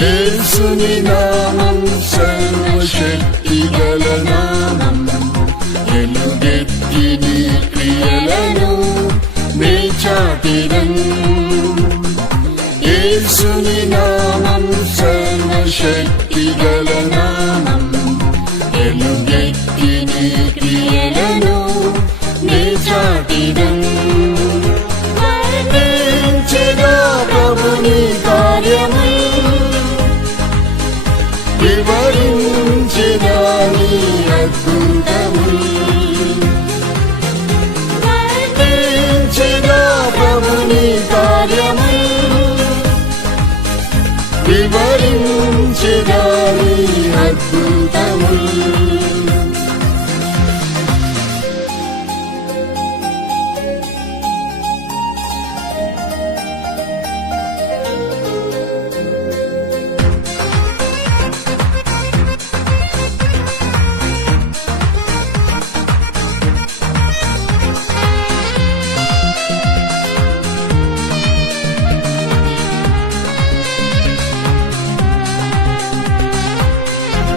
యేసుని నామం సర్వశక్తిగల నామం, ఎలుగెత్తి నీ క్రియలను నే చాటిదన్. యేసుని నామం సర్వశక్తిగల నామం, ఎలుగెత్తి నీ క్రియలను నే చాటిదన్. వర్ణించెదా ప్రభుని కార్యములు, వివరించెదా నీ అద్భుతములు. వర్ణించెదా ప్రభుని కార్యములు, వివరించెదా నీ అద్భుతములు.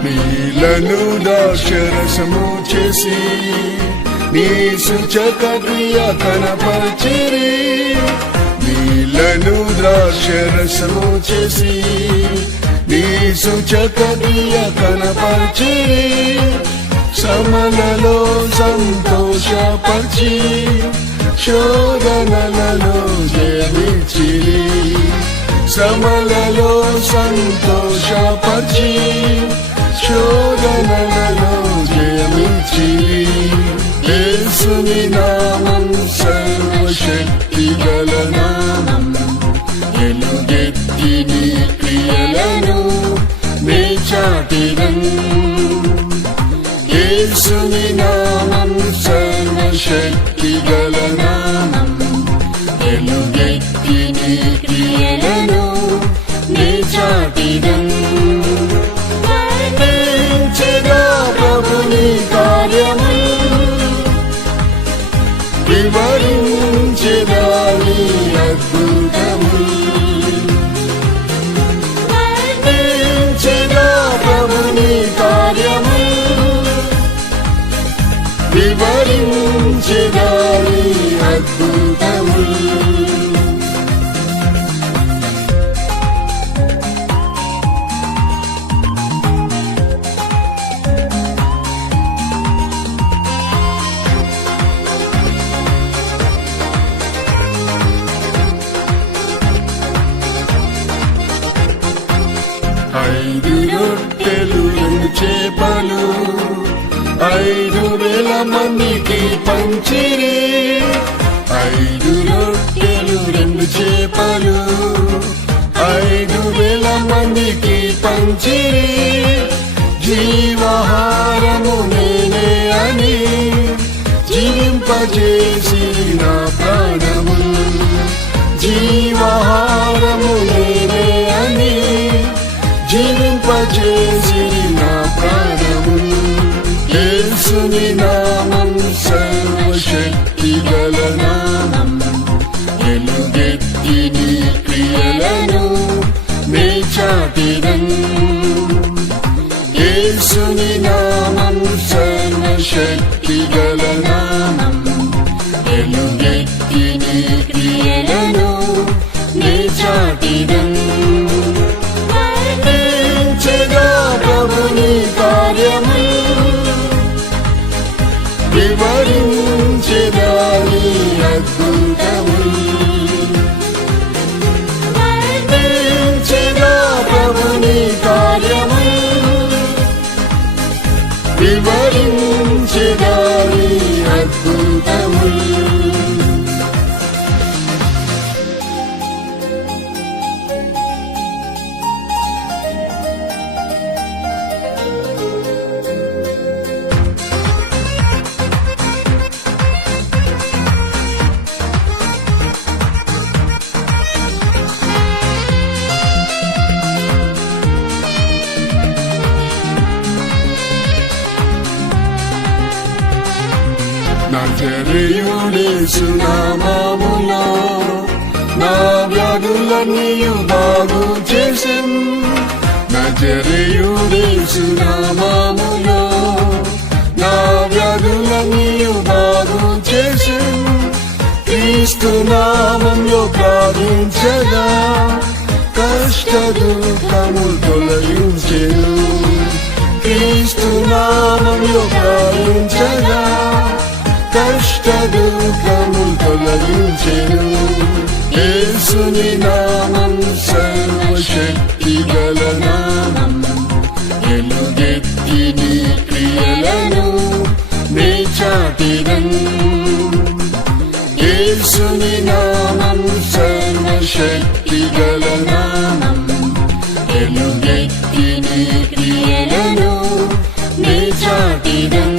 నీళ్లను ద్రాక్షరసము చేసి నీ సూచక క్రియ కనపరిచిరి. నీళ్లను ద్రాక్షరసము చేసి నీ సూచక క్రియ కనపరిచిరి. శ్రమలలో సంతోషపరిచి శోధనలలో జయమిచ్చిరి. శ్రమలలో సంతోషపరిచి శోధనలలో జయమిచ్చిరి. యేసుని నామం సర్వశక్తిగల నామం, ఎలుగెత్తి నీ క్రియలను నే చాటిదన్. యేసుని నామం సర్వశక్తిగల నామం, ఎలుగెత్తి నీ క్రియలను నే చాటిదన్. ప్రభుని కార్యములు, వివరించెదా నీ అద్భుతములు. వర్ణించెదా ప్రభుని కార్యములు, వివరించెదా నీ అద్భుతములు. ఐదు రొట్టెలు రెండు చేపలు 5,000 మందికి పంచిరి. 5 రొట్టెలు 2 చేపలు 5,000 మందికి పంచిరి. జీవాహారము నేనే అని జీవింపజేసి నా ప్రాణము, జీవాహారము నేనే అని జీవింపజేసి నా ప్రాణము. యేసుని నామం సర్వశక్తిగల నామం, ఎలుగెత్తి నీ క్రియలను నే చాటిదన్. యేసుని నామం సర్వశక్తిగల నామం, ఎలుగెత్తి నీ క్రియలను నే చాటిదన్. ప్రభుని కార్యములు, వివరించెదా నీ అద్భుతములు. వర్ణించెదా ప్రభుని కార్యములు, వివరించెదా నీ అద్భుతములు. నజరేయుడేసు నామములో నా వ్యాధులను వ్యాధులన్నీయు బాగు చేసెన్ నజరేయుడేసు నామములో నా వ్యాధులన్నీయు బాగు చేసెన్ క్రీస్తు నామంలో ప్రార్థించగా కష్ట దుఃఖములు తొలగించెను క్రీస్తు నామంలో ప్రార్థించగా కష్ట దుఃఖములు తొలగించెను యేసుని నామం సర్వశక్తి గల నామం ఎలుగెత్తి నీ క్రియలను నే చాటిదన్ యేసుని నామం సర్వశక్తి గల నామం ఎలుగెత్తి నీ క్రియలను నే చాటిదన్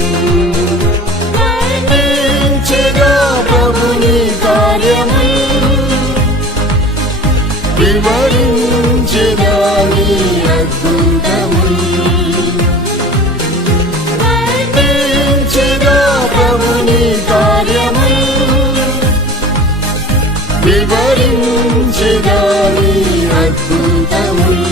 వర్ణించెదా ప్రభుని కార్యములు వివరించెదా నీ అద్భుతములు వర్ణించెదా ప్రభుని కార్యములు వివరించెదా నీ అద్భుతములు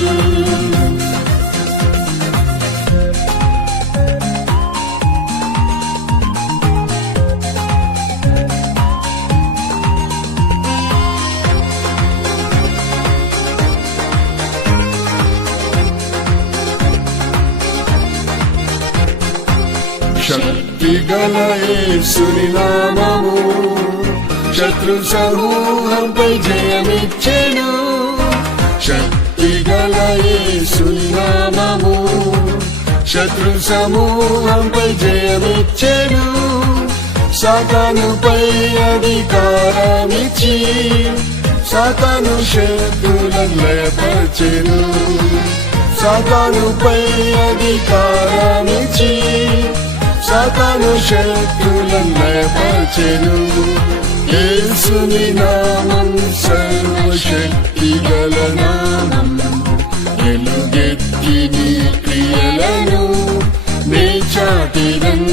శక్తి గల యేసుని నామము శత్రు సమూహంపై జయమిచ్చెను శక్తి గల యేసుని నామము శత్రు సమూహంపై జయమిచ్చెను సాతానుపై అధికారమిచ్చి సాతాను శత్రులను లయపరచెను సాతానుపై అధికారమిచ్చి సాతాను శత్రులను లయపరచెను యేసుని నామం సర్వశక్తి గల నామం ఎలుగెత్తి నీ క్రియలను నే చాటిదన్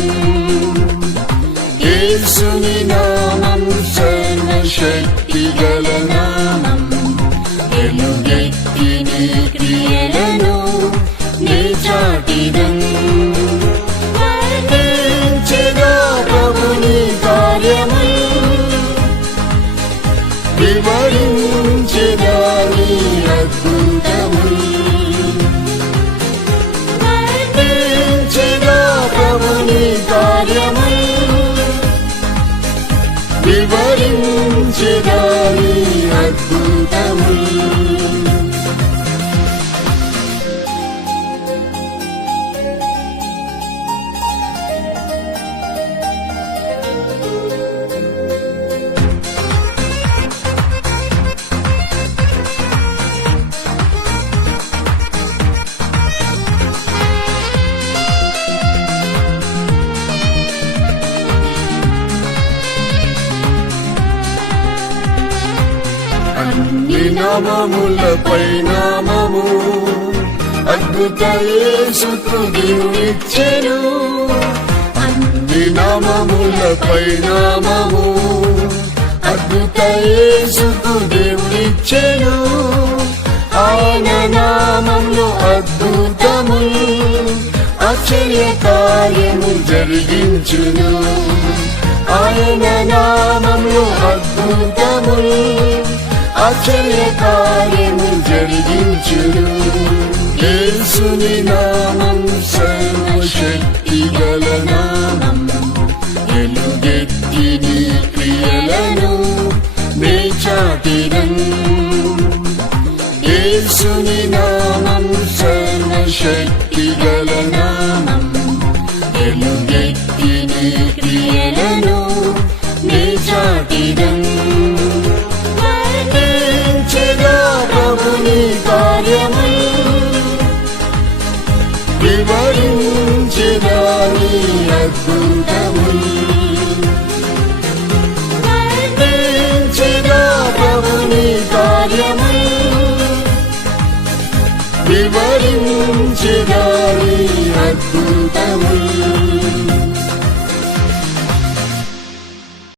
యేసుని నామం సర్వశక్తి గల నామం ఎలుగెత్తి నీ క్రియలను నే చాటిదన్ వర్ణించెదా ప్రభుని కార్యములు వివరించెదా నీ అద్భుతములు వర్ణించెదా ప్రభుని కార్యములు వివరించెదా నీ అద్భుతములు అన్ని నామములపై నామము అద్భుత యేసుకు దేవుడిచ్చెను అన్ని నామములపై నామము అద్భుత యేసుకు దేవుడిచ్చెను ఆయన నామంలో అద్భుతములు ఆశ్చర్య కార్యము జరిగించును ఆయన నామంలో అద్భుతములు ఆశ్చర్య కార్యము జరిగించును యేసుని నామం సర్వశక్తి గల నామం ఎలుగెత్తి నీ క్రియలను నే చాటిదన్ యేసుని నామం సర్వశక్తి గల నామం ఎలుగెత్తి నీ క్రియలను నే చాటిదన్ వర్ణించెదా ప్రభుని కార్యములు వివరించెదా నీ అద్భుతములు వర్ణించెదా ప్రభుని కార్యములు వివరించెదా